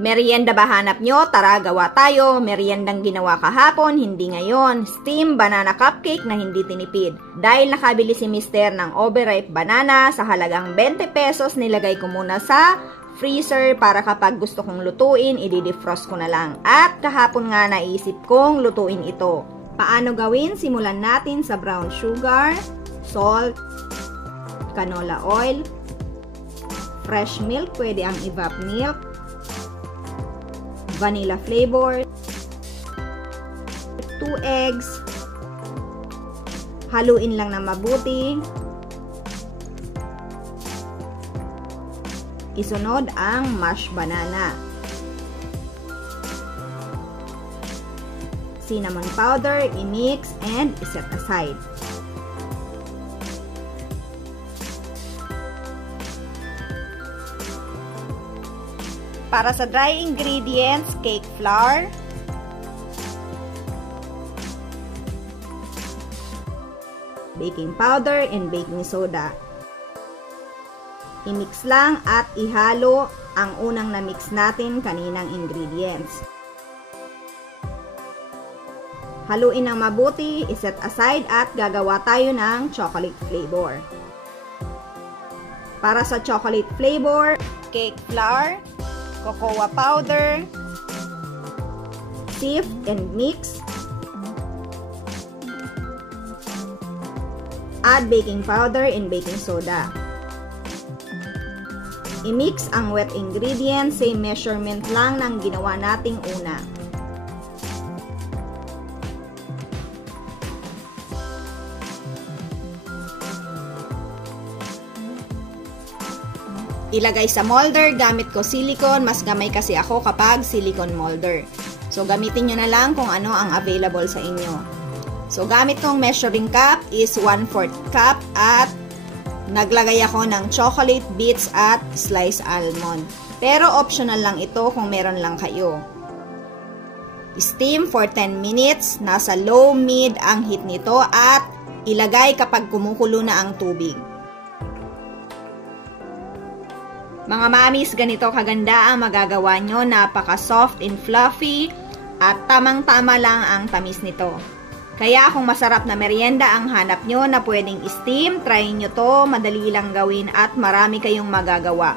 Merienda ba hanap nyo? Tara, gawa tayo. Meriendang ginawa kahapon, hindi ngayon. Steam banana cupcake na hindi tinipid. Dahil nakabili si Mister ng overripe banana sa halagang 20 pesos, nilagay ko muna sa freezer para kapag gusto kong lutuin, i-defrost ko na lang. At kahapon nga naisip kong lutuin ito. Paano gawin? Simulan natin sa brown sugar, salt, canola oil, fresh milk, pwede ang evap milk, vanilla flavor, 2 eggs, haluin lang na mabuti, isunod ang mashed banana, cinnamon powder, i-mix and iset aside. Para sa dry ingredients, cake flour, baking powder, and baking soda. I-mix lang at ihalo ang unang na-mix natin kaninang ingredients. Haluin ng mabuti, iset aside at gagawa tayo ng chocolate flavor. Para sa chocolate flavor, cake flour, cocoa powder, sift and mix, add baking powder and baking soda. I-mix ang wet ingredients, same measurement lang ng ginawa nating una. Ilagay sa molder, gamit ko silicone, mas gamay kasi ako kapag silicone molder. So, gamitin nyo na lang kung ano ang available sa inyo. So, gamit kong measuring cup is 1/4 cup at naglagay ako ng chocolate bits at sliced almond. Pero optional lang ito kung meron lang kayo. Steam for 10 minutes, nasa low-mid ang heat nito at ilagay kapag kumukulo na ang tubig. Mga mamis, ganito kaganda ang magagawa nyo. Napaka-soft and fluffy at tamang-tama lang ang tamis nito. Kaya kung masarap na merienda ang hanap nyo na pwedeng steam, try nyo to. Madali lang gawin at marami kayong magagawa.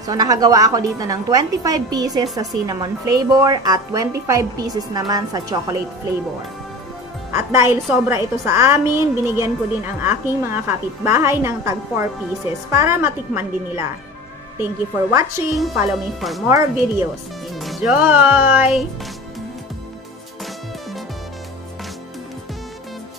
So, nakagawa ako dito ng 25 pieces sa cinnamon flavor at 25 pieces naman sa chocolate flavor. At dahil sobra ito sa amin, binigyan ko din ang aking mga kapitbahay ng tag 4 pieces para matikman din nila. Thank you for watching. Follow me for more videos. Enjoy!